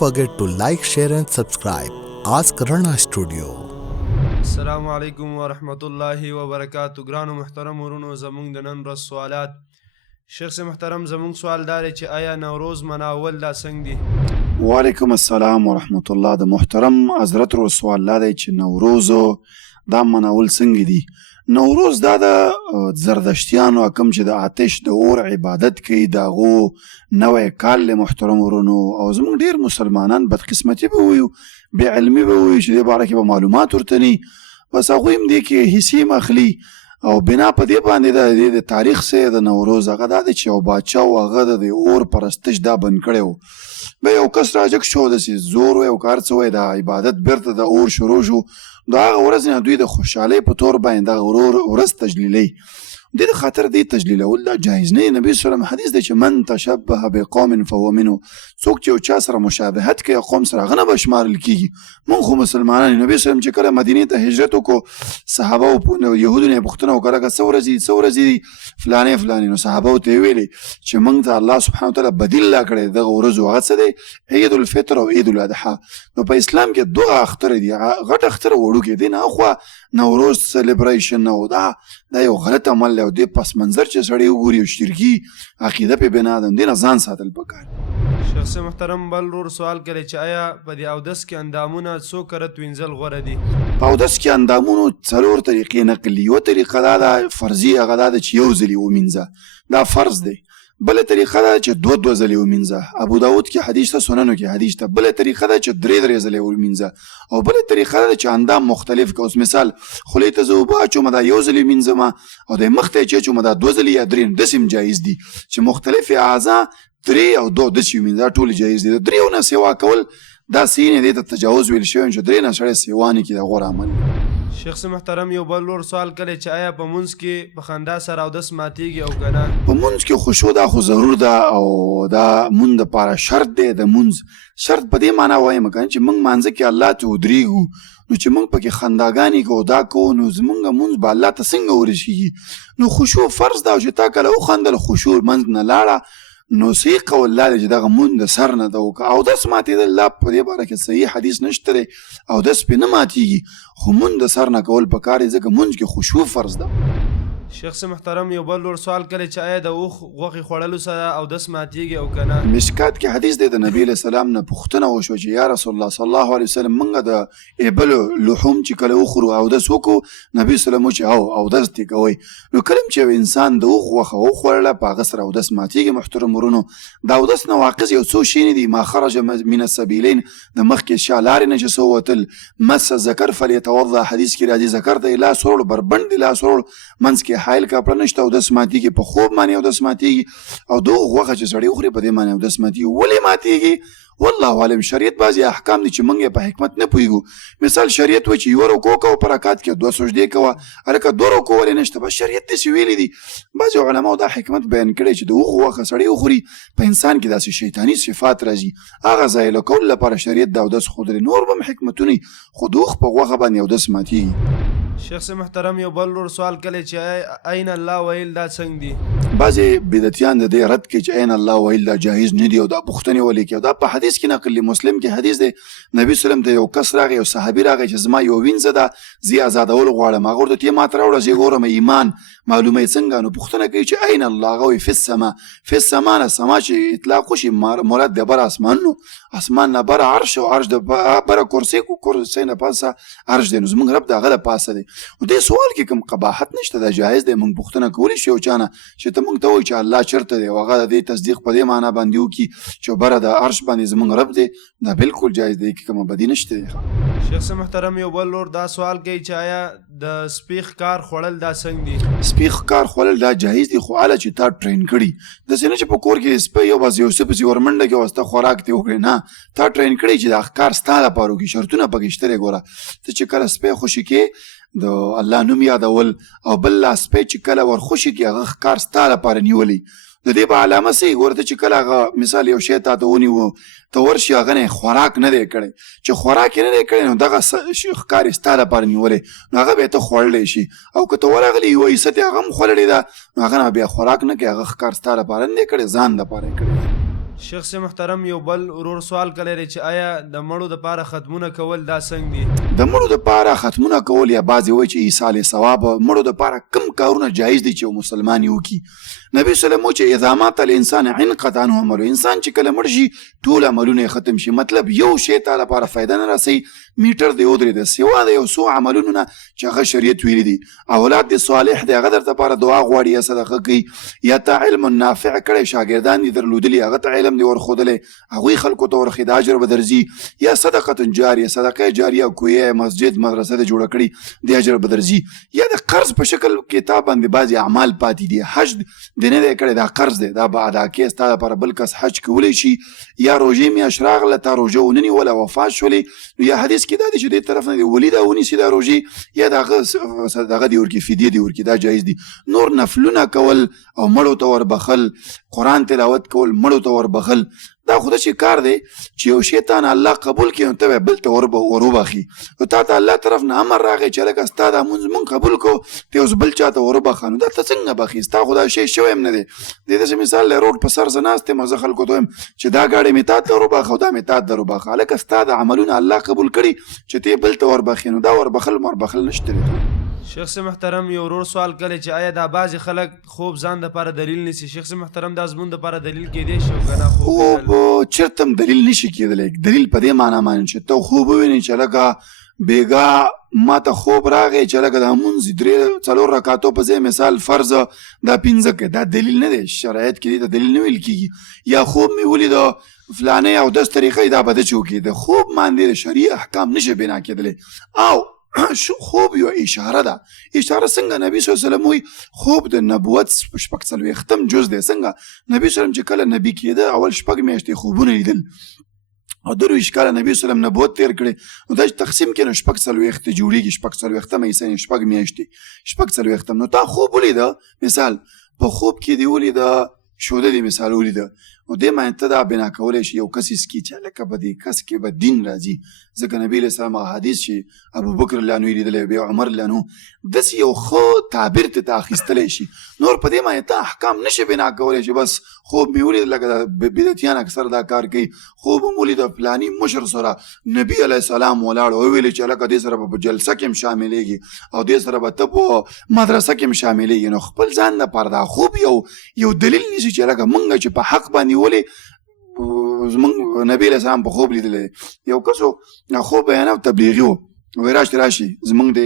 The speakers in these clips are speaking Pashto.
forget to like, share and subscribe. Ask Rana Studio. السلام علیکم ورحمت الله وبرکاتو. ګرانو محترم ورونو، زمونږ د نن ورځ سوالات. شیخ سے محترم، زمونږ سوال دا دی چې آیا نوروز مناول دا څنګه دي؟ وعلیکم السلام ورحمت الله. د محترم حضرت رو سوال دا دی چې نوروز دا مناول څنګه دي؟ نوروز دا د زردشتیانو کوم چې د آتش د اور عبادت کوي، د هغو نوی کال له محترم ورونو، او زموږ ډېر مسلمانان بدقسمتي به وایو، بې علمي به وایو چې دې باره کې به معلومات ورته نه وي، بس هغوی هم دې کې حصې هم اخلي او بنا په دې باندې د تاریخ سره د نوروز هغه دا دی چې یو باچا و هغه د اور پرستش دا بند کړی و، به یو کس راجګ شو، داسې زور و یو کار څه وایي د عبادت بیرته د اور شروع شو. د هغه ورځ نه دوی د خوشحالۍ په طور باندې دغه ورځ تجلیلوي. دې د خاطر دې تجلیلول دا جایز نه. نبي صلی الله علیه وسلم حدیث دی چې من تشبه بقوم فهو منهم. څوک چې یو چا سره مشابهت کوي قوم سره هغه نه به شمارل کېږي. موږ خو مسلمانان یو. نبي صلی الله علیه وسلم چې کله مدینې ته هجرت وکړو، صحابه یهودو نه یې پوښتنه وکړه څه ورځې دي فلانې فلانې، نو صحابه ورته یې ویلې چې موږ ته الله سبحانه وتعالی بدیل لا کړی دغه ورځو، هغه څه دی؟ عید الفطر او عید الاضحی. نو په اسلام کې دوه اختر دي، غټ اختر وړوکی دی، نه خو نوروز سیلیبریشن نه و. دا یو غلط عمل دی او دې پس منظر چې سړی وګوري او شرکي عقیده پې بنا ده، دې نه ځان ساتل پکار. شیخ سے محترم بل رور سوال کوي چې آیا په دې اودس کې اندامونه څو کرت وینځل غوره دي؟ په اودس کې اندامونو څلور طریقې نقل دي. یوه طریقه دا ده فرضي، هغه دا ده چې یو ځلې ومینځه، دا فرض دی. بله طریقه ده چې دوه ځلې ومینځه، ابو داود کې حدیث ته، سننو کې حدیث ته. بله طریقه ده چې درې ځلې ومینځه، او بله طریقه ده چې اندام مختلف که. اوس مثال خولې ته زه اوبه اچوم دا یو ځلې ومینځم، او د مخ ته چې اچوم دا دوه ځلې یا درې، داسې هم جایز دي چې مختلفې اعضا درې او دوه داسې ومینځه، دا ټول جایز دي. د درېو نه سیوا کول دا سینې دې ته تجاوز ویل شوی چې درې نه سړی سیوا نه کړي، دا غوره عمل دی. شیخ سے محترم یو بل لور سوال کوي چې آیا په منځ کې په خندا سره اودس ماتیږي او که نه؟ په منځ کې خشوع دا خو ضرور ده، او دا مونږ دپاره شرط دی. د منځ شرط په دې معنا وایم که چې موږ مانځه کې الله ته ودرېږو، نو چې موږ پکې خنداګانې کوو دا کوو، نو زمونږ مونځ به الله ته څنګه ورسېږي؟ نو خشوع فرض ده، او چې تا کله وخندل خشوع منځ نه لاړه، نو صحیح قول لا دی چې دغه مونځ د سر نه ده. او اودس ماتېدل لا په دې باره کې صحیح حدیث نشته دی، اودس پې نه ماتېږي، خو مونځ د سر نه کول پکار دی، ځکه مونځ کې خشوع فرض ده. شیخ سے محترم یو بل لور سوال کوي چې آیا د اوښ غوښې خوړلو سره اودس ماتیږي او که نه؟ مشکات کې حدیث دی د نبي علیه السلام نه پوښتنه وشوه چې یا رسول الله صلی الله علیه وسلم موږ د ایبلو لحوم چې کله وخورو اودس وکړو، نبي صلی الله علیه وسلم چې اودس دې کوئ. نو کله چې یو انسان د اوښ غوښه وخوړله په هغه سره اودس ماتېږي. محترم ورونو، د اودس نواقض یو څو شیانې دي. ما خرج من السبیلین، د مخکې شا لارې نه چې څه ووتل، مس ذکر فلیتوضا، حدیث کې راځي ذکر ته لاس وروړو، بربنډ دې لاس وروړو، منځ کې حایل کپړه نشته، اودس ماتېږي. په خوب باندې اودس ماتېږي، او د اوښ غوښه چې سړی وخوري په دې باندې اودس ماتېږي. ولې ماتېږي؟ والله عالم. شریعت بعضې احکام دي چې موږ یې په حکمت نه پوهېږو. مثال شریعت وایي چې یوه رکوع کوه په رکعت کې، دوه سجدې کوه، هلکه دوه رکوع ولې نشته؟ بس شریعت داسې ویلي دي. بعضې علماو دا حکمت بیان کړی چې د اوښ غوښه سړی وخوري، په انسان کې داسې شیطاني صفات راځي، هغه ځایله کولو لپاره شریعت د اودس ښودلی. نور به هم حکمتونه، خو د اوښ په غوښه باندې اودس ماتېږي. شیخ سے محترم یو بل لور سوال کوي چې عین الله ویل دا څنګه دي؟ بعضې بدعتیان د دې رد کوي چې عین الله ویل دا جایز نه دي، او دا پوښتنې ولې کوي. دا په حدیث کې نقل دی، مسلم کې حدیث دی. نبي صلی الله علیه وسلم ته یو کس راغی، یو صحابي راغی چې زما یو وینځه ده، زه یې ازادول غواړم. هغه ورته ته یې ماته راوړه، زه یې ګورم ایمان معلومه یې څنګه؟ نو پوښتنه کوي چې عین الله، هغه وایي فی السما. فی السما نه سما چې اطلاق وشي مراد د بره اسمان، نو اسمان نه بره عرش، او عرش د بره کرسۍ نه پاسه عرش دی، نو زموږ رب د هغه د پاسه دی. نو دې سوال کې کوم قباحت نشته، دا جایز دی. موږ پوښتنه کولی شو یو چا نه چې ته موږ ته وایي چې الله چېرته دی، او هغه د دې تصدیق په دې معنا باندې وکړي چې بره د عرش باندې زموږ رب دی، دا بالکل جایز دی، کې کومه بدي نشته دی. شیخ سے محترم یو بل لور دا سوال کوي چې آیا د سپیخ کار خوړل دا څنګه دي؟ سپیخ کار خوړل دا جایز دي، خو هله چې تا ټرین کړي، داسې نه چې په کور کې سپی یو بس یو څه پسې ورمنډه کې وسته خوراک دې وکړې، نه، تا ټرین کړی چې دا ښکار ستا لپاره وکړي. شرطونه پکې شته دی. ګوره ته چې کله سپی خوشي کې د الله نوم یادول، او بل لا سپی چې کله ورخوشي کې هغه ښکار ستا لپاره نیولی، د دې به علامه څه یي؟ ګوره ته چې کله هغه مثال یو شی تا ته ونیو، ته ورشي هغه نه خوراک نه دی کړی، چې خوراک یې نه دی کړی، نو دغه ښکار یې ستا لپاره نیولی، نو هغه به یې ته خوړلی شي. او که ته ورغلې یوه حصه یې هغه هم خوړلې ده، نو هغه نه بیا خوراک نه کوي، هغه ښکار ستا لپاره نه دی کړی، ځان لپاره یې کړی. شیخ سے محترم یو بل ورور سوال کړی دی چې آیا د مړو دپاره ختمونه کول دا څنګه دي؟ د مړو دپاره ختمونه کول یا بعضې وایي چې ایصال ثواب مړو دپاره کم کارونه جایز دي چې یو مسلمان یې وکړي. نبي صلی الله علیه وسلم چې اذا مات الانسان انقطع عنه عمله، انسان چې کله مړ شي ټول عملونه یې ختم شي. مطلب یو شی تا لپاره فایده نه رسوي، میټر دی ودرېده، سوا د یو څو عملونو نه چې هغه شریعت ویلي دي. اولاد دې صالح دی، هغه درته لپاره دعا غواړي یا صدقه کوي، یا تا علم نافع کړی، شاګردان دې درلودلي هغه ته علم دې ورښودلی، هغوی خلکو ته ورښي، د اجر به درځي. یا صدقه جاریه، صدقه جاریه کوی، مسجد مدرسه دې جوړه کړي، د اجر به درځي. یا د قرض په شکل کتاب باندې بعضې اعمال پاتې دي، حج دې نه دی کړی، دا قرض دی، دا به ادا کې ستا لپاره بل کس حج کولی شي. یا روژې میاشت راغله تا روژه ونیوله وفات شولې، یا حدیث کې دا دی چې دې طرف نه دی ولي دا ونیسي دا روژې، یا د هغه دغه دې ورکړي، فدیې دې ورکړي، دا جایز دي. نور نفلونه کول او مړو ته وربخل، قرآن تلاوت کول، مړو ته وربخل، دا خو داسې کار دی چې یو شی تا نه الله قبول کړي نو ته به بل ته وروبخي. نو تا ته الله طرف نه امر راغی چې لکه ستا دا مونځ مونږ قبول کړو، ته اوس بل چا ته وروبخه، نو دا ته څنګه بخي؟ ستا خو دا شی شوی هم نه دی. د داسې مثال دی، روډ په سر زه ناست یم او زه خلکو ته وایم چې دا ګاډۍ مې تا ته وروبخه او دا مې تا ته وروبخه. هلکه ستا د عملونه الله قبول کړي چې ته بل ته وربخي، نو دا وربخل نشته دی. شیخ سے محترم یو ورور سوال کړی چې آیا دا بعضې خلک خوب ځان دپاره دلیل نیسي؟ شیخ سے محترم دا زمونږ دپاره دلیل کیدی شي او که نه خوب چېرته هم دلیل نشي کېدلی. دلیل په دې معنا باندې چې ته خوب ووینې چې لکه بېګا ما ته خوب راغی چې لکه دا مونځ 3-4 رکعتو په ځای مثال فرض دا 5 کوي، دا دلیل نه دی. شرایط کې د دلیل نه ویل کېږي. یا خوب مې ولید فلانې او 10 طریقې دا به ده چې وکړي، د خوب باندې د شرعي احکام نشي بنا کېدلی. او شو خوب یو اشاره ده. اشاره څنګه؟ نبی صلی الله علیه وسلم وایي خوب د نبوت 4 جز دی. څنګه نبی صلی الله علیه وسلم چې کله نبی کېده اول 6 میاشتې خوبونه لیدل او 23 کاله نبی صلی الله علیه وسلم نبوت تیر کړی، نو دا تقسیم کړي نو 4 جوړېږي، 4 یې 6 میاشتې 4. نو تا خوب ولیده، مثال په خوب کې دی ولیده شوده دی مثال ولیده، نو دې باندې ته دا بنا کولی شي یو کس اسکي چې هلکه به دې کس کې به دین راځي. ځکه نبي علیه السلام هغه حدیث چې ابوبکر رضی الله عنه یې لیدلی، بیا عمر رضی الله عنه، داسې یو ښه تعبیر ته اخیستلی شي. نور په دې باندې ته احکام نشي بنا کولی چې بس خوب مې ولید، لکه بدعتیان اکثر دا کار کوي، خوب مې ولید فلاني مشر سره نبي علیه السلام ولاړ او ویلې چې هلکه دې سره به په جلسه کې هم شاملېږي او دې سره به ته په مدرسه کې هم شاملېږي. نو خپل ځان دپاره دا خوب یو دلیل نیسي چې هلکه مونږ چې په حق باندې ولې زمونږ نبی علیه السلام په خوب لیدلی. یو کسو خوب بیانه تبلیغي و، وایي راشي زمونږ د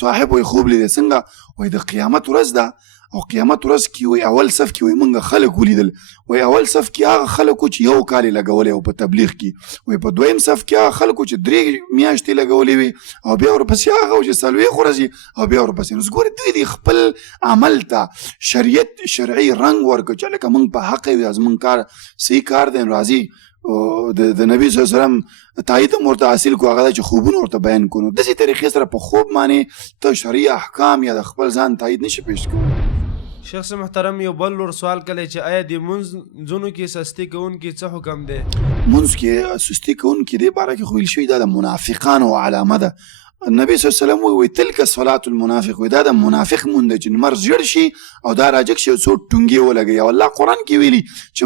صاحب وایي خوب لیدی. څنګه؟ وایي د قیامت ورځ ده او قیامت ورځ کې وایي اول صف کې وایي مونږ خلک ولیدل، وایي اول صف کې هغه خلکو چې یو کال یې لګولی او په تبلیغ کې، وایي په دویم صف کې هغه خلکو چې 3 میاشتې لګولې وي او بیا ورپسې هغه چې 4 ورځې او بیا ورپسې. نو ګورې دوی د خپل عمل ته شریعت شرعي رنګ ورکړو چې لکه مونږ په حق یو، زمونږ کار صحیح کار دی، راځي د نبی صلی الله علیه وسلم تایید هم ورته حاصل کړو، هغه دا چې خوبونه ورته بیان کړو. نو داسې طریقې سره په خوب باندې ته شرعي احکام یا د خپل ځان تایید نشي پیش کولی. شیخ سے محترم یو بل ور سوال کړی چې آیا د منځونو کې سستی کوونکي څه حکم دی؟ منځ کې سستی کوونکي دې باره کې خو ویل شوي دا د منافقانو علامه ده. نبی صلی الله علیه وسلم وایي تلک صلاة المنافق، وایي دا د منافق مونږ دی چې لمر ژیړ شي او دا راجګ شي او څو ټونګې ولګوي. او الله قرآن کې ویلي چې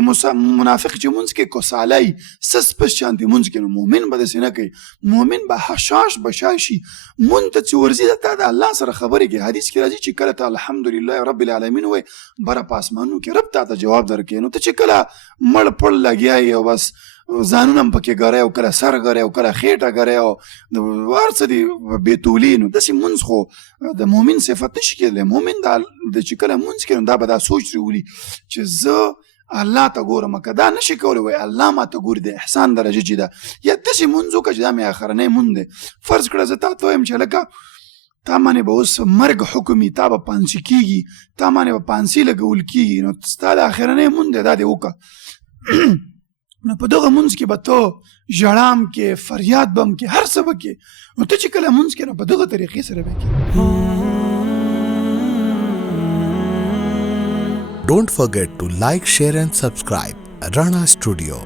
منافق چې مونځ کې کوسالی سس پس شانتې مونځ کې، نو مؤمن به داسې نه کوي، مؤمن به حشاش بشای شي. مونځ ته چې ورځي دا د الله سره خبرې کوي. حدیث کې راځي چې کله ته الحمدلله رب العالمین وایي بره په اسمانونو کې رب تا ته جواب درکوي. نو ته چې کله مړ پړ لګیا او بس ځانونه هم پکې ګری او کله سر ګری او کله خېټه ګری او هر څه دي بېتولي، نو داسې مونځ خو د مؤمن صفت نشي کېدلی. مؤمن د چې کله مونځ کوي نو دا به دا سوچ راولي چې زه الله ته ګورم، که دا نشي کولی وایي الله ما ته ګوري، د احسان درجه چې ده. یا داسې مونځ وکړه چې دا مې اخرنی مونځ دی. فرض کړه زه تا ته وایم چې لکه تا باندې به اوس مرګ حکم وي، تا به پانسي کېږي، تا باندې به پانسي لګول کېږي، نو ستا د اخرنی مونځ دی، دا دې وکړه. نو په دغه مونځ کې به ته ژړام کې، فریاد به هم کې، هر څه به کې. نو ته چې کله مونځ کې نو په دغه طریقې سره به کې. Don't forget to like, share and subscribe Rana Studio.